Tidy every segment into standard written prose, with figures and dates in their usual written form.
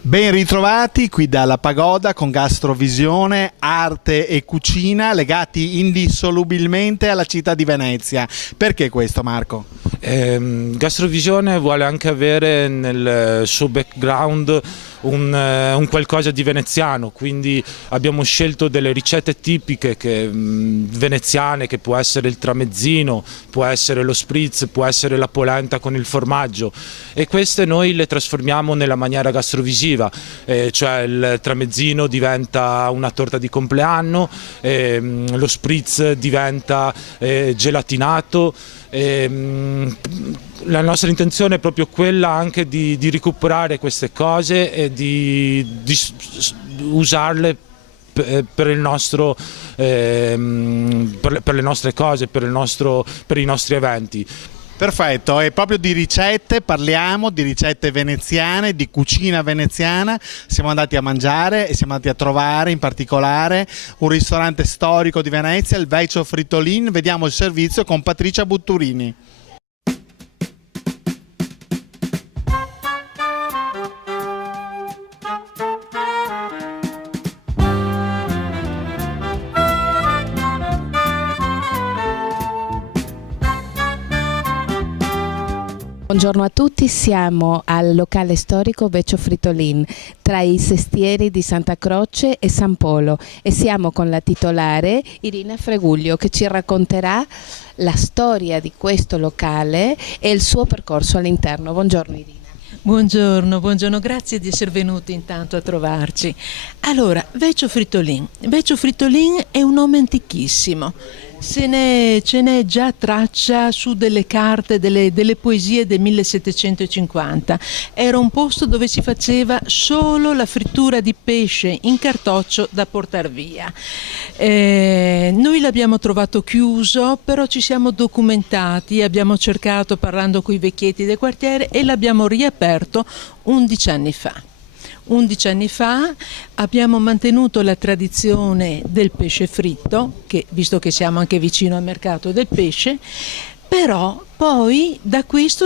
Ben ritrovati qui dalla Pagoda con Gastrovisione, arte e cucina legati indissolubilmente alla città di Venezia. Perché questo, Marco? Gastrovisione vuole anche avere nel suo background un qualcosa di veneziano, quindi abbiamo scelto delle ricette tipiche veneziane, che può essere il tramezzino, può essere lo spritz, può essere la polenta con il formaggio, e queste noi le trasformiamo nella maniera gastrovisiva, cioè il tramezzino diventa una torta di compleanno, lo spritz diventa gelatinato. La nostra intenzione è proprio quella anche di recuperare queste cose e di usarle per il nostro, per le nostre cose, per i nostri eventi. Perfetto, e proprio di ricette parliamo, di ricette veneziane, di cucina veneziana. Siamo andati a mangiare e siamo andati a trovare in particolare un ristorante storico di Venezia, il Vecchio Frittolin. Vediamo il servizio con Patricia Butturini. Buongiorno a tutti, siamo al locale storico Vecchio Frittolin tra i sestieri di Santa Croce e San Polo e siamo con la titolare Irina Freguglio che ci racconterà la storia di questo locale e il suo percorso all'interno. Buongiorno Irina. Buongiorno, grazie di essere venuti intanto a trovarci. Allora, Vecchio Frittolin è un nome antichissimo. Ce n'è già traccia su delle carte delle poesie del 1750. Era un posto dove si faceva solo la frittura di pesce in cartoccio da portar via. Noi l'abbiamo trovato chiuso, però ci siamo documentati, abbiamo cercato parlando con i vecchietti del quartiere e l'abbiamo riaperto 11 anni fa. 11 anni fa abbiamo mantenuto la tradizione del pesce fritto, visto che siamo anche vicino al mercato del pesce, però poi da questo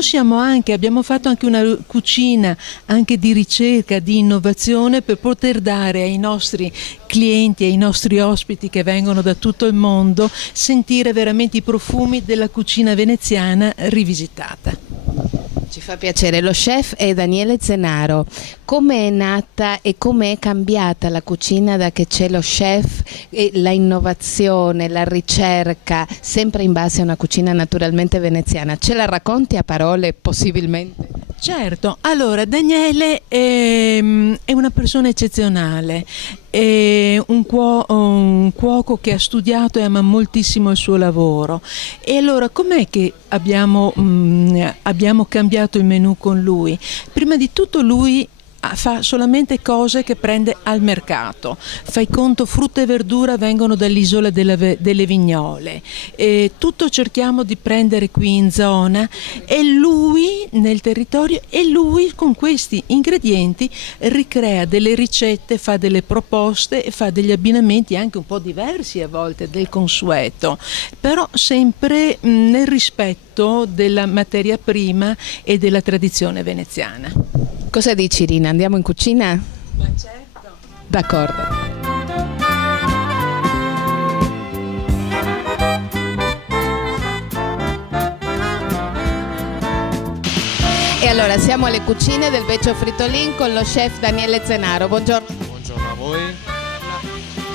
abbiamo fatto anche una cucina anche di ricerca, di innovazione per poter dare ai nostri clienti, ai nostri ospiti che vengono da tutto il mondo, sentire veramente i profumi della cucina veneziana rivisitata. Ci fa piacere, lo chef è Daniele Zenaro. Come è nata e come è cambiata la cucina da che c'è lo chef e la innovazione, la ricerca, sempre in base a una cucina naturalmente veneziana? Ce la racconti a parole possibilmente? Certo, allora Daniele è una persona eccezionale, è un cuoco che ha studiato e ama moltissimo il suo lavoro. E allora com'è che abbiamo cambiato il menù con lui? Prima di tutto lui fa solamente cose che prende al mercato. Fai conto, frutta e verdura vengono dall'isola delle Vignole, tutto cerchiamo di prendere qui in zona e lui nel territorio, e lui con questi ingredienti ricrea delle ricette, fa delle proposte, fa degli abbinamenti anche un po' diversi a volte del consueto, però sempre nel rispetto della materia prima e della tradizione veneziana. Cosa dici Irina? Andiamo in cucina? Ma certo. D'accordo. E allora siamo alle cucine del Vecchio Frittolin con lo chef Daniele Zenaro. Buongiorno. Buongiorno a voi.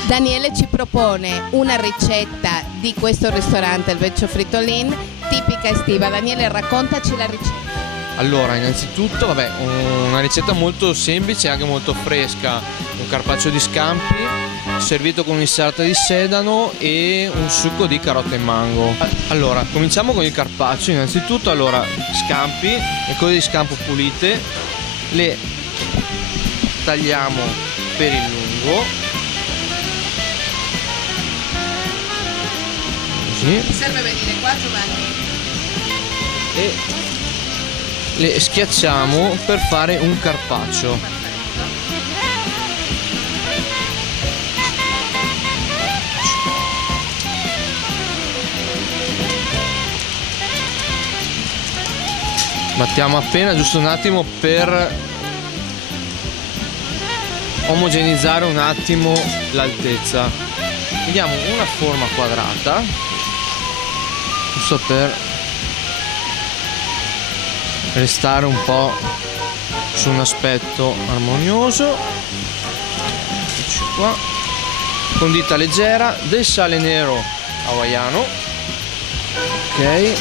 Daniele ci propone una ricetta di questo ristorante, il Vecchio Frittolin, tipica estiva. Daniele, raccontaci la ricetta. Allora, innanzitutto, una ricetta molto semplice e anche molto fresca, un carpaccio di scampi servito con un'insalata di sedano e un succo di carota e mango. Allora, cominciamo con il carpaccio. Innanzitutto, scampi, le cose di scampo pulite, le tagliamo per il lungo. Così. Mi serve venire qua, Giovanni. E le schiacciamo per fare un carpaccio. Battiamo appena, giusto un attimo per omogenizzare un attimo l'altezza. Vediamo una forma quadrata, giusto per restare un po' su un aspetto armonioso. Eccoci qua. Condita leggera, del sale nero hawaiano, ok,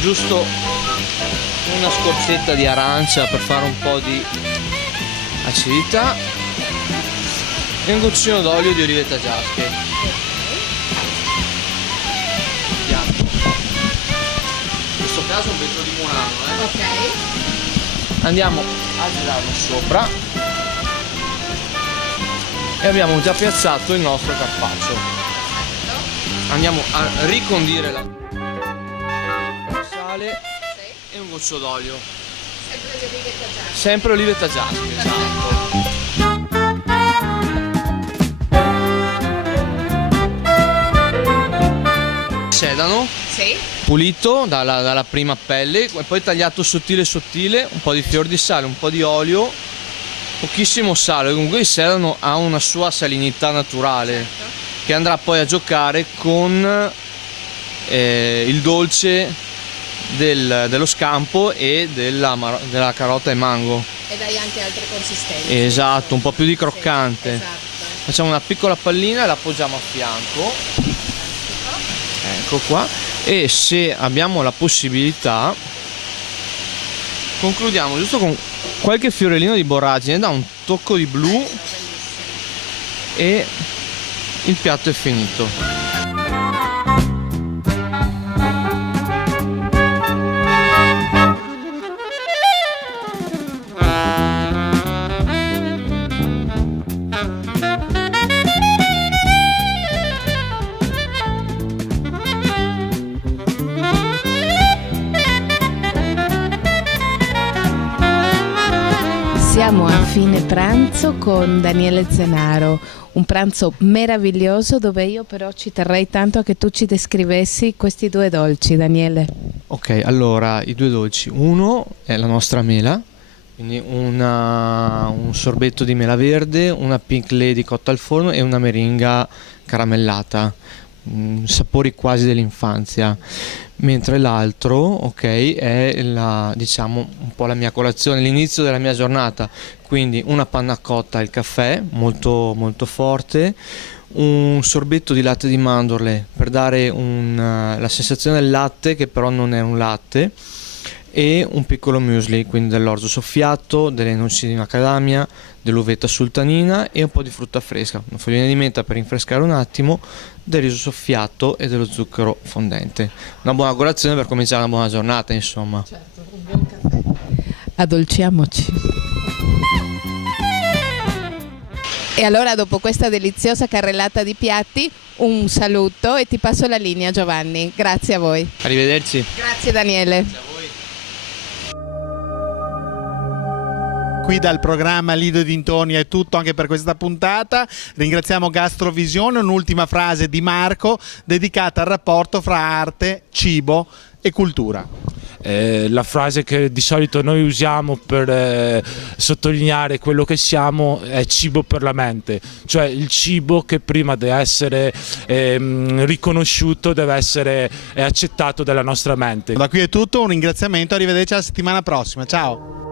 giusto una scorzetta di arancia per fare un po' di acidità e un goccino d'olio di olivetta giasche. In questo caso un vetro di Murano, Ok. Andiamo a girarlo sopra e abbiamo già piazzato il nostro carpaccio. Andiamo a ricondire la sale e un goccio d'olio. Sempre olivetta giasche, esatto. Sedano Sì. pulito dalla prima pelle e poi tagliato sottile sottile, un po' di fior di sale, un po' di olio, pochissimo sale. Comunque il sedano ha una sua salinità naturale che andrà poi a giocare con il dolce dello scampo e della carota e mango. E dai anche altre consistenze. Esatto, un po' più di croccante. Esatto. Facciamo una piccola pallina e la appoggiamo a fianco. Ecco qua. E se abbiamo la possibilità concludiamo giusto con qualche fiorellino di borragine, da un tocco di blu e il piatto è finito. Siamo a fine pranzo con Daniele Zenaro, un pranzo meraviglioso dove io però ci terrei tanto a che tu ci descrivessi questi due dolci, Daniele. Ok, allora i due dolci. Uno è la nostra mela, quindi un sorbetto di mela verde, una pink lady cotta al forno e una meringa caramellata, sapori quasi dell'infanzia. Mentre l'altro, ok, è diciamo un po' la mia colazione, l'inizio della mia giornata, quindi una panna cotta al caffè, molto molto forte, un sorbetto di latte di mandorle per dare la sensazione del latte che però non è un latte, e un piccolo muesli, quindi dell'orzo soffiato, delle noci di macadamia, dell'uvetta sultanina e un po' di frutta fresca, una foglina di menta per rinfrescare un attimo, del riso soffiato e dello zucchero fondente. Una buona colazione per cominciare una buona giornata, insomma. Certo, un buon caffè. Addolciamoci. E allora dopo questa deliziosa carrellata di piatti, un saluto e ti passo la linea, Giovanni. Grazie a voi. Arrivederci. Grazie Daniele. Qui dal programma Lido e Dintorni è tutto anche per questa puntata. Ringraziamo Gastrovisione. Un'ultima frase di Marco dedicata al rapporto fra arte, cibo e cultura. La frase che di solito noi usiamo per sottolineare quello che siamo è cibo per la mente, cioè il cibo che prima di essere riconosciuto deve essere accettato dalla nostra mente. Da qui è tutto, un ringraziamento, arrivederci alla settimana prossima, ciao!